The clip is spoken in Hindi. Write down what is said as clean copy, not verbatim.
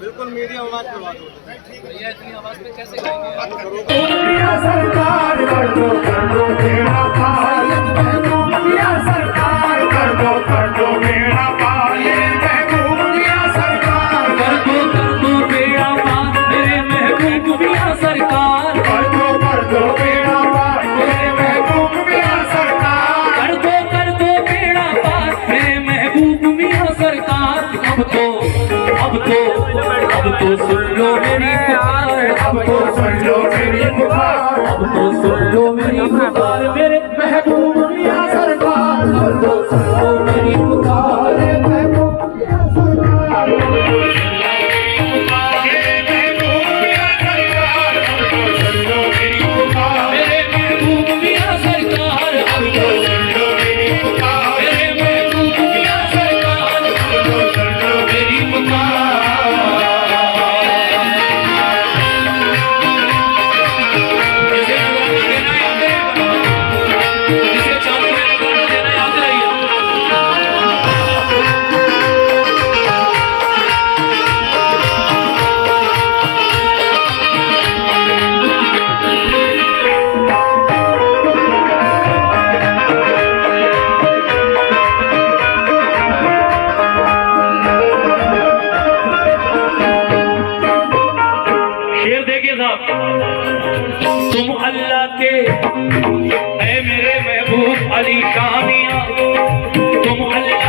बिल्कुल मेरी आवाज करवा दो भैया, इतनी आवाज में कैसे गाएंगे? सरकार कर दो मेरा पार, सरकार कर दो मेरा पार, महबूबिया सरकार कर दो बेड़ा पार मेरे महबूबिया सरकार, कर दो मेरा पार मेरे महबूबिया सरकार, कर दो बेड़ा पार मेरे महबूबिया सरकार। अब तो सुन लो मेरी पुकार, अब तो सुन लो मेरी पुकार, अब तो सुन लो मेरी पुकार मेरे महबूबिया सरकार, अब तो सुन लो मेरी पुकार, महबूबिया सरकार, महबूबिया सरकार, अब तो सुन लो मेरी पुकार, मेरे महबूबिया सरकार, अब तो सुन लो मेरी पुकार, मेरे महबूबिया सरकार, अब तो सुन लो मेरी पुकार। इसे चालू में गाना देना याद रहिए। शेर देखिए साहब, तुम अल्लाह के ऐ मेरे महबूब अली शाह मियां, तुम अल्लाह